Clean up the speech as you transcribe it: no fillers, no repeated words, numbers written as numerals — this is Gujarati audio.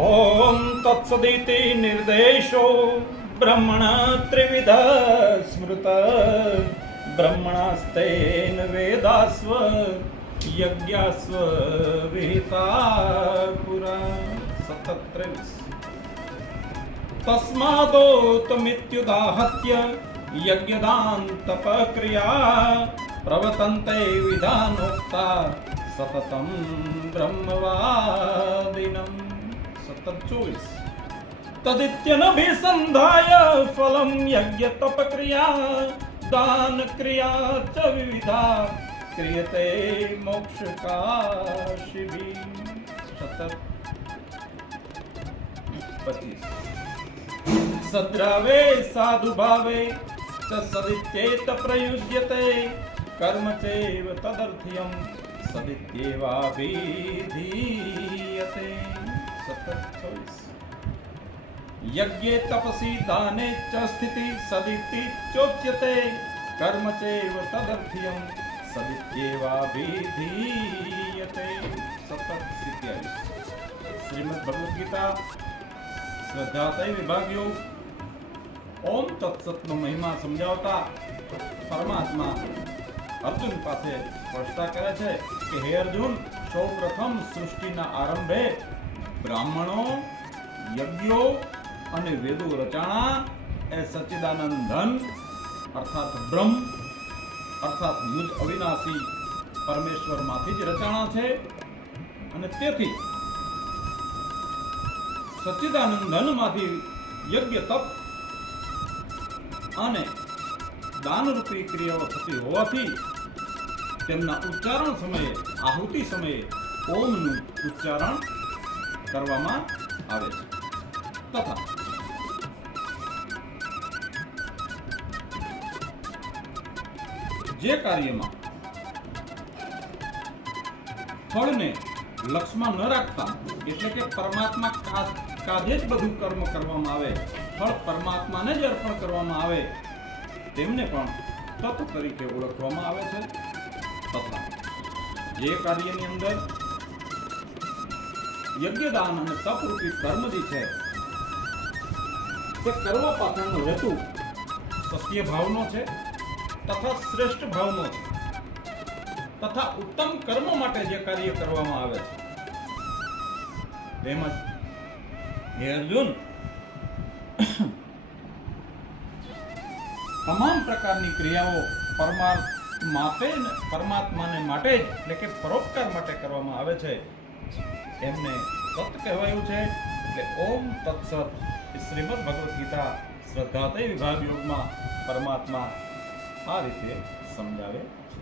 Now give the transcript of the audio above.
ओम तत्सदिति निर्देशो ब्रह्मण त्रिविध स्मृत ब्रह्मणस्तेन वेदास्व यज्ञास्व विहिता पुरा 27 तस्मादोतमित्युदाहत्य यज्ञदान तपक्रिया प्रवर्तन्ते विधानोक्ता सततं ब्रह्मवादिनम् 27 तदित्यनभिसन्धाय फलं यज्ञ तपक्रिया दान क्रिया च विविधा क्रियते मोक्षकाशिभिः 25 सद्रावे साधुभावे च सदित्येत प्रयुज्यते कर्म चैव तदर्थ्यं सदित्येवाभिधीयते 27 यज्ञे तपसि दाने च स्थिति सदिति चोच्यते कर्म चैव तदर्थ्यं सदित्येवाभिधीयते 27 श्रीमद् भगवद गीता श्रद्धातय विभाग योग ओम तत्सत नो महिमा समझावता परमात्मा अर्जुन पासे स्पष्टता करे छे कि हे अर्जुन सौ प्रथम सृष्टिना आरंभे ब्राह्मणों यज्ञो અને વેદો રચાણા એ સચ્ચિદાનંદ ધન અર્થાત બ્રહ્મ અર્થાત મુજ અવિનાશી પરમેશ્વરમાંથી જ રચાણા છે અને તેથી સચ્ચિદાનંદ ધનમાંથી યજ્ઞ તપ અને દાનરૂપી ક્રિયાઓ થતી હોવાથી તેમના ઉચ્ચારણ સમયે આહુતિ સમયે ઓમનું ઉચ્ચારણ કરવામાં આવે છે તથા જે કાર્યમાં ફળને લક્ષ્યમાં ન રાખતા એટલે કે પરમાત્મા કાજે જ બધું કર્મ કરવામાં આવે ફળ પરમાત્માને જ અર્પણ કરવામાં આવે તેમને પણ તપ તરીકે ઓળખવામાં આવે છે તથા જે કાર્યની અંદર યજ્ઞદાન અને તપરૂપી કર્મ જે છે તે કરવા પાછળનો હેતુ સત્ય ભાવનો છે તથા શ્રેષ્ઠ ભાવનો છે તથા ઉત્તમ કર્મ માટે જે કાર્ય કરવામાં આવે છે તેમજ હે અર્જુન તમામ પ્રકારની ક્રિયાઓ પરમાત્માને માટે જ એટલે કે પરોપકાર માટે કરવામાં આવે છે એમને સત કહેવાયું છે એટલે ઓમ તત્સત શ્રીમદ ભગવદ ગીતા શ્રદ્ધાતય વિભાગ યોગમાં પરમાત્મા આ રીતે સમજાવે છે।